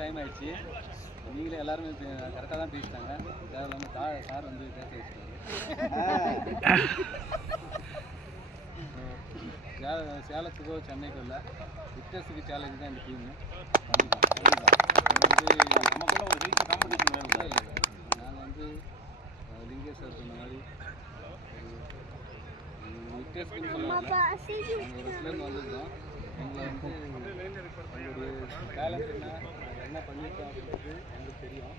Time ஆயிடுச்சு. நீங்களே எல்லாருமே கரெக்டாக தான் பேசிட்டாங்க. இல்லாமல் சார் வந்து பேச வச்சுட்டாங்க. சேலத்துக்கோ சென்னைக்கோ இல்லை, விக்டர்ஸுக்கு சேலஞ்சு தான் இந்த டீமு. நமக்குள்ள ஒரு ரீச் காம்படிஷன் வேணும். நாங்கள் வந்து லிங்கேஷ் சார் சொன்ன மாதிரி விக்டர்ஸ்க்குன்னு சொல்லுவாங்க. நாங்கள் ஒரு சிலர் வந்திருந்தோம். எங்களை வந்து எங்களுடைய டேலண்ட் என்ன பண்ணியிருக்கோம் அப்படின்றது எங்களுக்கு தெரியும்.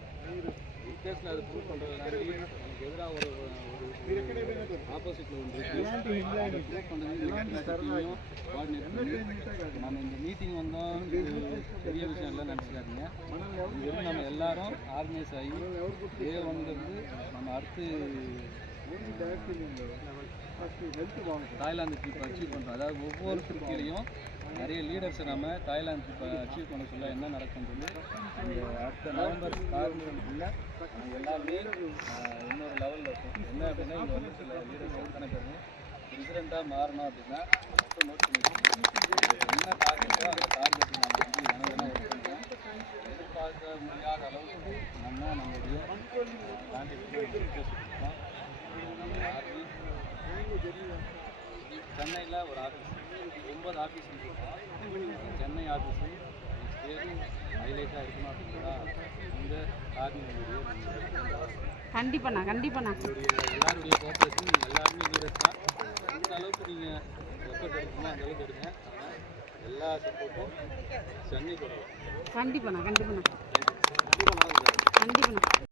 விக்டர்ஸில் அது ப்ரூவ் பண்ணுறதுனால எனக்கு எதிராக ஒரு ஆப்போசிட்டில் ஒன்று இருக்குது. அதை ப்ரூவ் பண்ணுறது கோஆர்டினேட் பண்ணி நம்ம இந்த மீட்டிங் வந்தோம். இது பெரிய விஷயம் இல்லை நினச்சிக்காதீங்க. இது நம்ம எல்லாரும் ஆர்கனைஸ் ஆகி A1லேருந்து நம்ம அடுத்து தாய்லாந்து ட்ரிப் அச்சீவ் பண்ணுறோம். அதாவது ஒவ்வொரு ட்ரிப்லையும் நிறைய லீடர்ஸை நம்ம தாய்லாந்து ட்ரிப்பை அச்சீவ் பண்ண சொல்ல என்ன நடக்குன்றது இந்த அடுத்த நவம்பர் கார்னிவலுக்குள்ள எல்லாமே இன்னொரு லெவலில் இருக்கும். என்ன அப்படின்னா இங்கே வந்து சில லீடர்ஸ் எத்தனை பேருங்க பிரசிடெண்ட்டாக மாறணும் அப்படின்னா மட்டும் நோட் பண்ணிட்டு என்ன டார்கெட்டோ அந்த டார்கெட் நம்ம வந்து தினம் ஒர்க் பண்ணுறோம். எதிர்பார்க்க முடியாத அளவுக்கு நம்மளுடைய கான்டாக்ட் சென்னையில் ஒரு ஆஃபீஸ் 9 ஆஃபீஸ் இருக்கும். சென்னை ஆஃபீஸு நெக்ஸ்ட் இயர் ஹைலைட்டாக இருக்கணும் அப்படின்னா இந்த கார்னிவலுடைய கண்டிப்பாண்ணா எல்லாருடைய கோஆப்ரேஷன் எல்லாருமே லீடர்ஸ் தான். எந்த அளவுக்கு நீங்கள் எஃபர்ட் எடுக்கணுமோ அந்த அளவுக்கு எடுங்க. எல்லா சப்போர்ட்டும் சென்னைக்கு வரும். கண்டிப்பாண்ணா